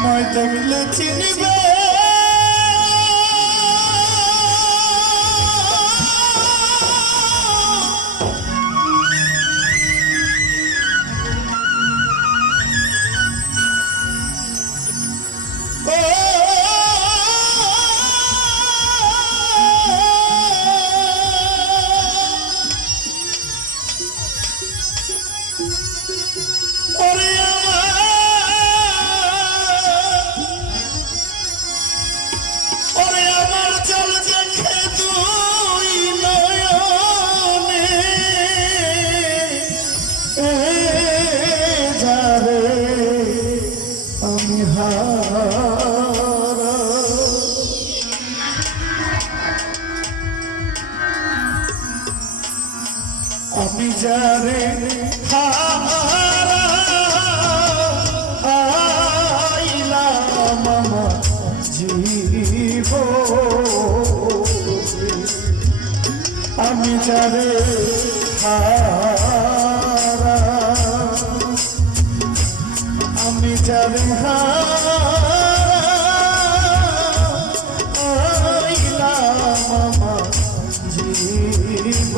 আমায় দেখলে চিনিবে আমি যারে হারাইলাম আমার জীব আমি যারে আমি যারে হারাইলাম আমার জীব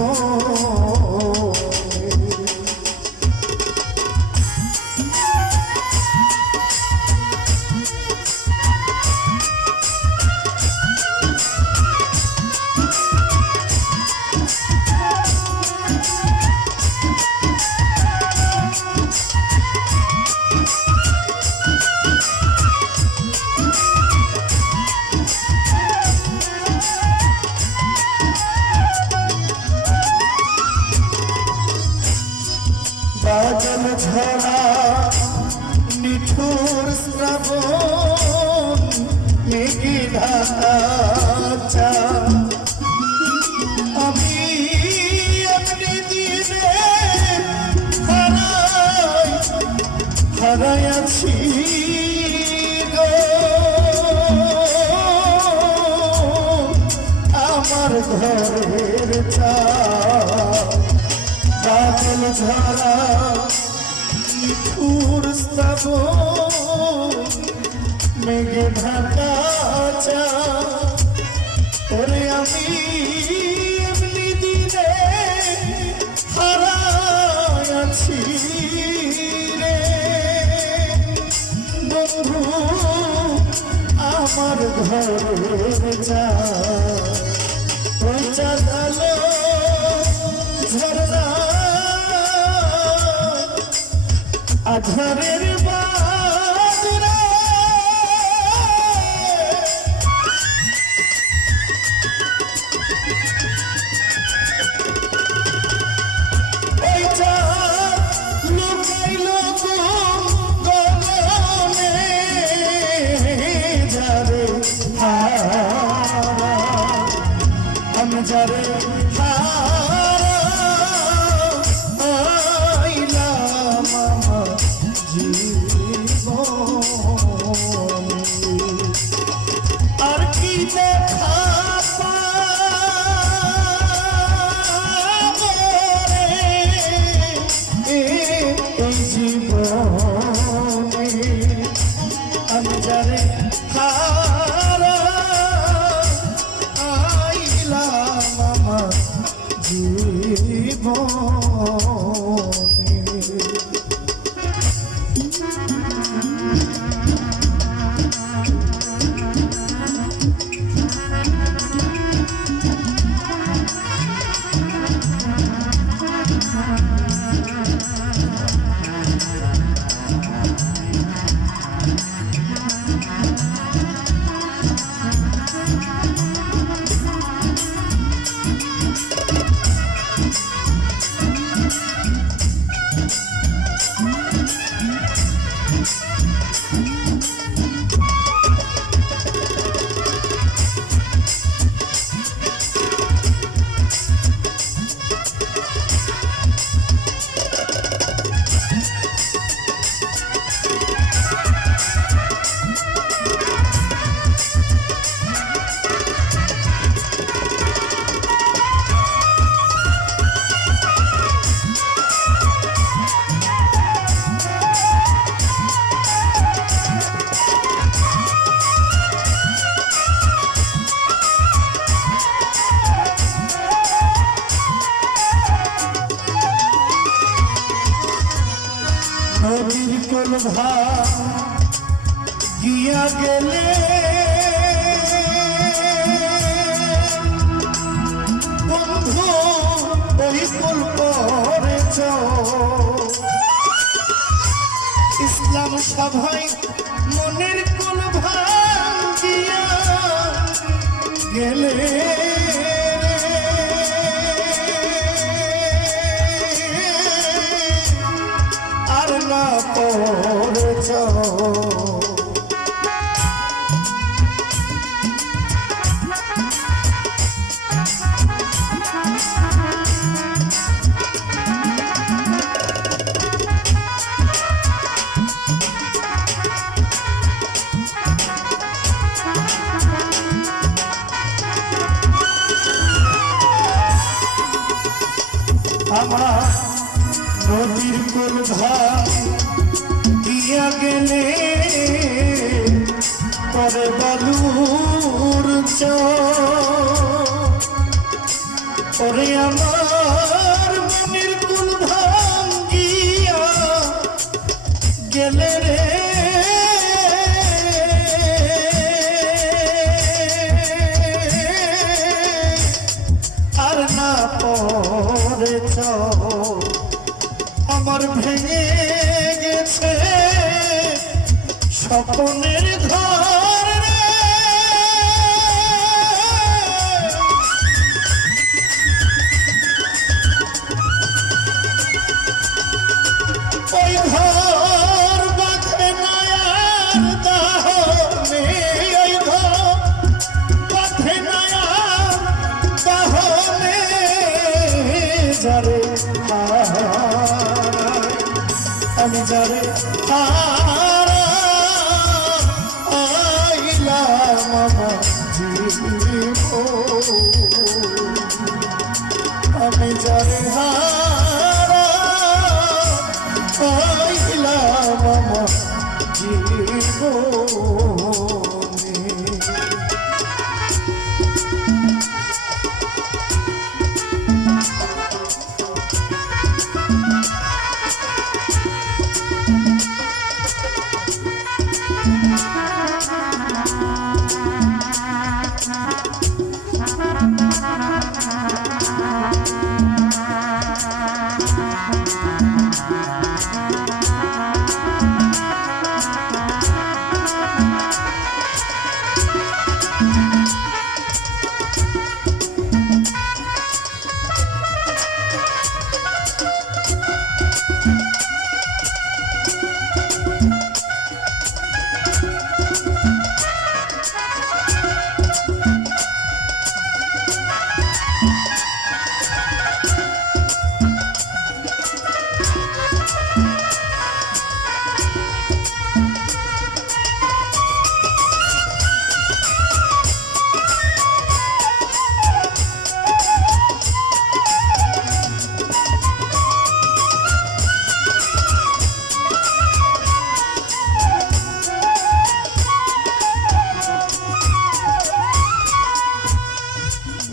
বাদল ঝরা নিঠুর শ্রাবণ মেঘে ঢাকা আমি এমনি দিনে হারাই আছি গো আমার ঘরের বাদল ঝরা নিঠুর শ্রাবণ মেঘে ঢাকা ওরে আমি এমনি দিনে হারাই আছি রে বন্ধু আমার ঘরের ওই চাঁদালো ঝরনা আধারের বাদরা ওই চাঁদ লুকাইল গগনে যারে আমি যারে হারাইলাম আমার জীব নদীর কোল গিয়া গেলে বন্ধু ওই কোল পড়েছ ইসলাম সভায় মনের কোল ভাঙিয়া গেলে আর না পড়েছ আমার নদীর কোল দিয়া গেলে পরে বালুর চরে আমার মনের কোল ভাঙ্গিয়া গেলে রে আর না পড়েছ আমার ভেঙে গেছে স্বপ্নের ঘর রে ওই ঘর বাঁধে নয়ার দাহনে ওই ঘর বাঁধে নয়ার দাহনে যারে আমি যারে আইলাম আমার আমি যারে আইলাম আমার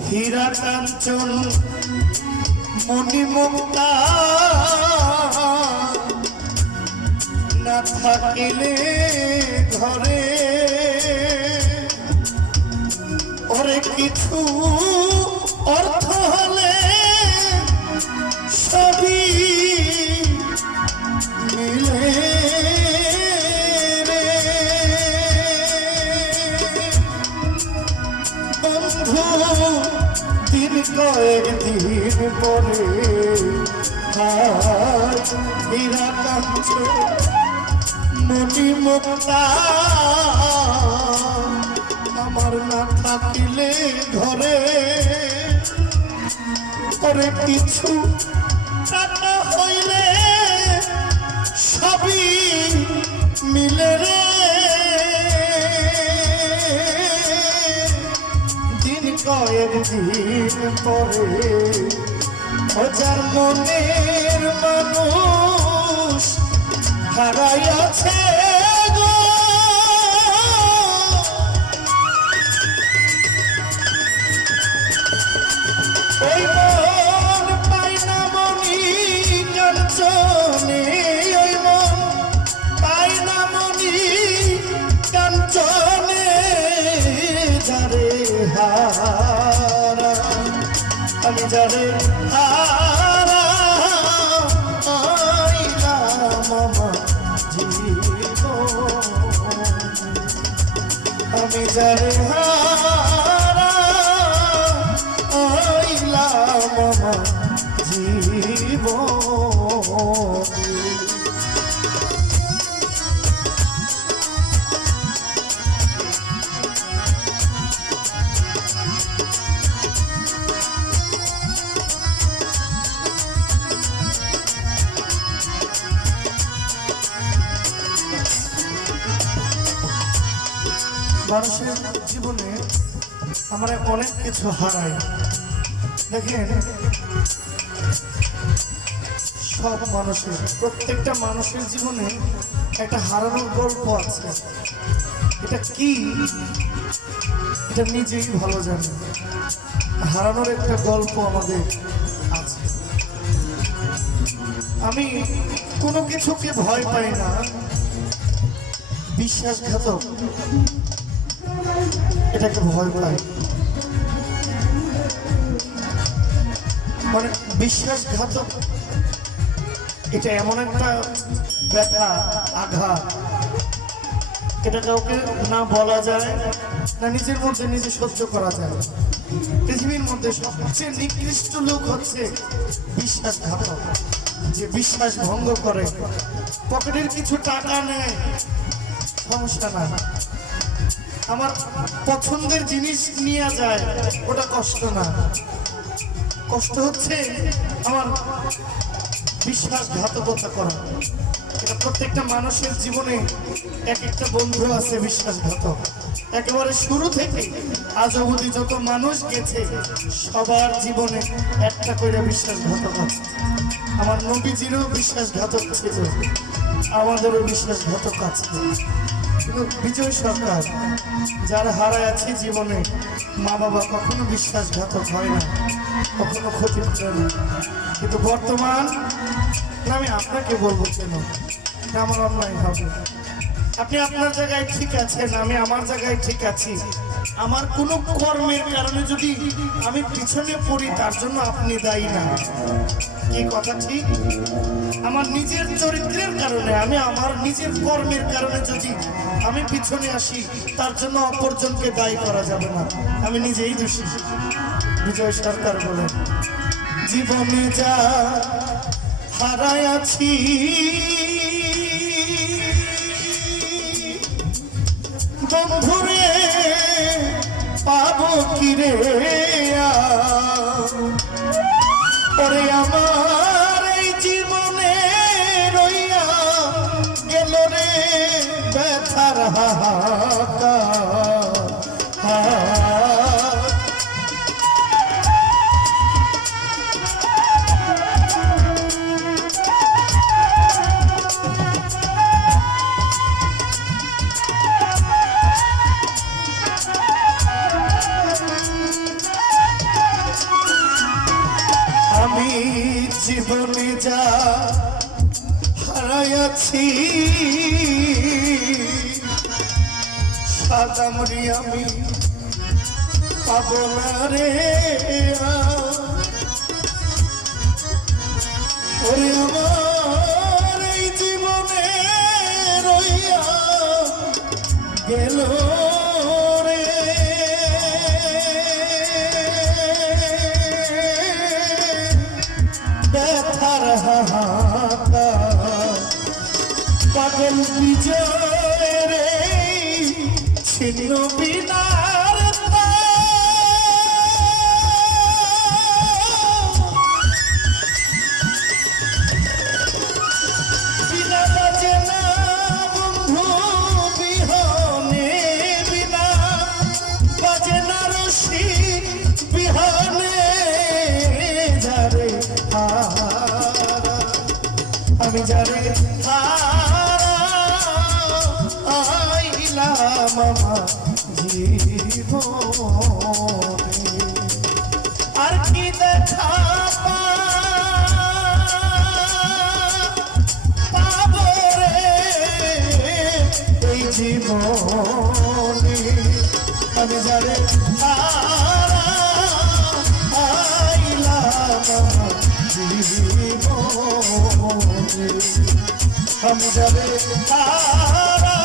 হীরা কাঞ্চন মণিমুক্তা না থাকিলে ঘরে ওরে কিছু অর্থ হলে সবই মিলে দিন কয়েক দিন পরে হীরা কাঞ্চন মণিমুক্তা আমার না থাকিলে ঘরে পরে কিছু টাকা হইলে সবই মিলে রে কয়েক দিন পরে হাজার মনের মানুষ হারাইয়াছে গো ওই মন পাই না মনি কাঞ্চনে ওই মন যারে হারাইলাম আমার জীবন, আমি যারে হারাইলাম আমার জীবন। মানুষের জীবনে আমরা অনেক কিছু হারাই। দেখেন, সব মানুষের, প্রত্যেকটা মানুষের জীবনে একটা হারানোর গল্প আছে। এটা কি, এটা নিজেই ভালো জানে। হারানোর একটা গল্প আমাদের আছে। আমি কোনো কিছুকে ভয় পাই না, বিশ্বাসঘাতক এটাকে ভয় পাই। মানে বিশ্বাসঘাতক এটা এমন একটা ব্যথা, আঘাত, এটা কাউকে না বলা যায় না নিজের মধ্যে নিজে সহ্য করা যায়। পৃথিবীর মধ্যে সবচেয়ে নিকৃষ্ট লোক হচ্ছে বিশ্বাসঘাতক, যে বিশ্বাস ভঙ্গ করে। পকেটের কিছু টাকা নেয়, সমস্যা না, আমার পছন্দের জিনিস নিয়ে যায়, ওটা কষ্ট না। কষ্ট হচ্ছে আমার বিশ্বাসঘাতকতা করা। এটা প্রত্যেকটা মানুষের জীবনে এক একটা বন্ধু আছে বিশ্বাসঘাতক। একেবারে শুরু থেকে আজ অবধি যত মানুষ গেছে সবার জীবনে একটা করে বিশ্বাসঘাতক আছে। আমার নবীজিরও বিশ্বাসঘাতক ছিল, আমাদেরও বিশ্বাসঘাতক আছে। কিন্তু বিজয় সরকার যারা হারায় আছে জীবনে, মা বাবা কখনো বিশ্বাসঘাতক হয় না, কখনো ক্ষতি করে না। কিন্তু বর্তমান আমি আপনাকে বলবো কেন, আমার অন্যায় হবে। আপনি আপনার জায়গায় ঠিক আছেন, আমি আমার জায়গায় ঠিক আছি। আমার কোনো কর্মের কারণে যদি আমি পিছনে পড়ি, তার জন্য আপনি দায়ী না। কি কথা ঠিক? আমার নিজের চরিত্রের কারণে, আমি আমার নিজের কর্মের কারণে যদি আমি পিছনে আসি, তার জন্য অপরজনকে দায়ী করা যাবে না, আমি নিজেই দোষী। বিজয় সরকার বলেন, জীবনে যা হারায় আছি বন্ধুরে পাবো কিরে, পরে আমার এই জীবনে রইয়া গেল রে ব্যথার হাহাকার। আমি জীবনে যা হারাইয়াছি সাদামরি আমি পাব না রে, ওরে আমার এই জীবনে রইয়া গেল রে ব্যথার হাহাকার। পাগল বিজয় রে ছিন্ন বিনার বিনা বাজে না বন্ধু বিহনে, বিনা বাজে না রশি বিহনে যারে আমি যারে হারাইলাম আমার জীবনে, আর কি দেখা পাবো রে এই জীবনে, আমি যারে হারাইলাম যাবে তারা